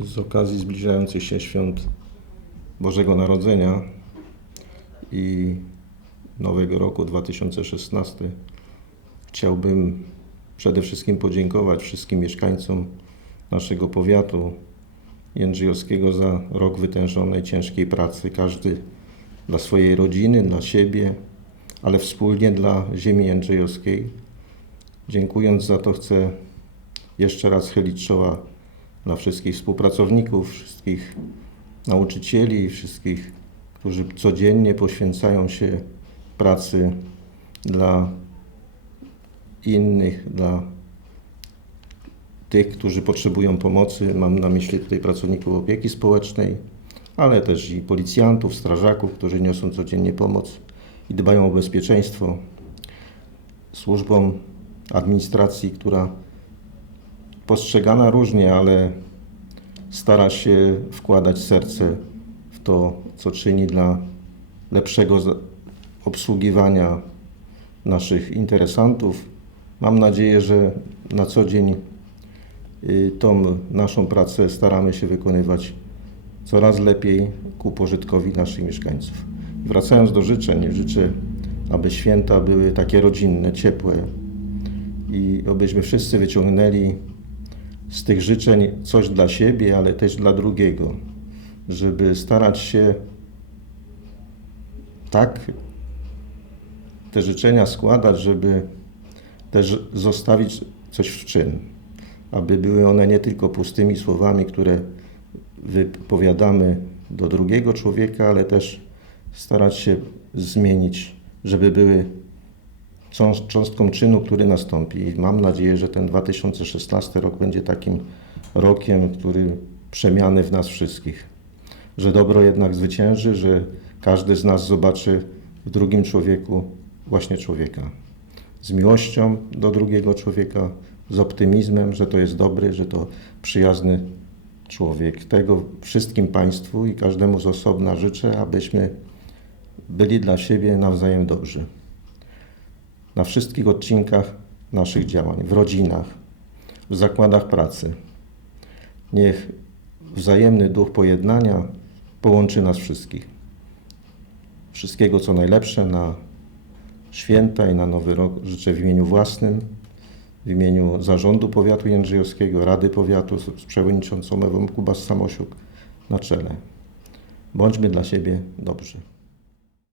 z okazji zbliżających się świąt Bożego Narodzenia i Nowego Roku 2016 chciałbym przede wszystkim podziękować wszystkim mieszkańcom naszego powiatu jędrzejowskiego za rok wytężonej, ciężkiej pracy. Każdy dla swojej rodziny, dla siebie, ale wspólnie dla ziemi jędrzejowskiej. Dziękując za to chcę jeszcze raz chylić czoła dla wszystkich współpracowników, wszystkich nauczycieli, wszystkich, którzy codziennie poświęcają się pracy dla innych, dla tych, którzy potrzebują pomocy. Mam na myśli tutaj pracowników opieki społecznej, ale też i policjantów, strażaków, którzy niosą codziennie pomoc i dbają o bezpieczeństwo. Służbom administracji, która postrzegana różnie, ale stara się wkładać serce w to, co czyni dla lepszego obsługiwania naszych interesantów. Mam nadzieję, że na co dzień y, tą naszą pracę staramy się wykonywać coraz lepiej ku pożytkowi naszych mieszkańców. Wracając do życzeń, życzę, aby święta były takie rodzinne, ciepłe i abyśmy wszyscy wyciągnęli z tych życzeń coś dla siebie, ale też dla drugiego, żeby starać się tak te życzenia składać, żeby też zostawić coś w czyn, aby były one nie tylko pustymi słowami, które wypowiadamy do drugiego człowieka, ale też starać się zmienić, żeby były cząstką czynu, który nastąpi. I mam nadzieję, że ten 2016 rok będzie takim rokiem, który przemiany w nas wszystkich. Że dobro jednak zwycięży, że każdy z nas zobaczy w drugim człowieku właśnie człowieka. Z miłością do drugiego człowieka, z optymizmem, że to jest dobry, że to przyjazny człowiek. Tego wszystkim Państwu i każdemu z osobna życzę, abyśmy byli dla siebie nawzajem dobrzy na wszystkich odcinkach naszych działań, w rodzinach, w zakładach pracy. Niech wzajemny duch pojednania połączy nas wszystkich. Wszystkiego co najlepsze na święta i na nowy rok życzę w imieniu własnym, w imieniu Zarządu Powiatu Jędrzejowskiego, Rady Powiatu z przewodniczącą Ewą Kubas-Samosiuk na czele. Bądźmy dla siebie dobrzy.